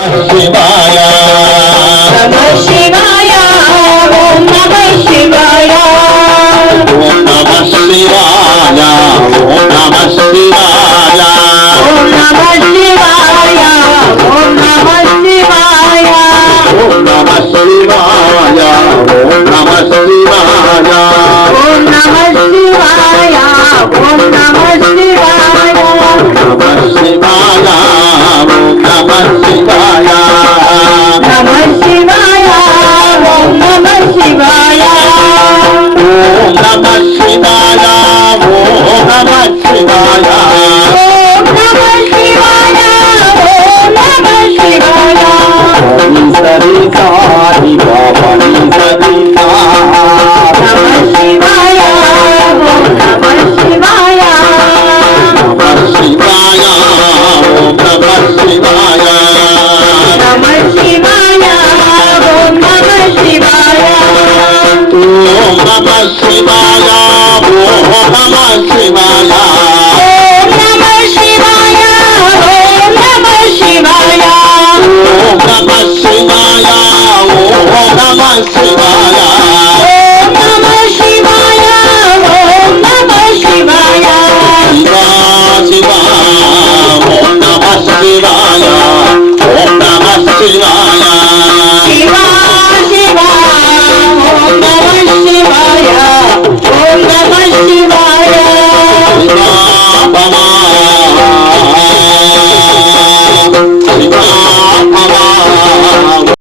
शिवाय नमः शिवाय ओम नमः शिवाय ओम नमः शिवाय ओम नमः शिवाय ओम नमः शिवाय ओम नमः शिवाय ओम नमः शिवाय ओम नमः शिवाय ओम नमः शिवाय ओम नमः शिवाय नमः शिवाय ओम नमः शिवाय नमः शिवाय ओम नमः शिवाय ओम नमः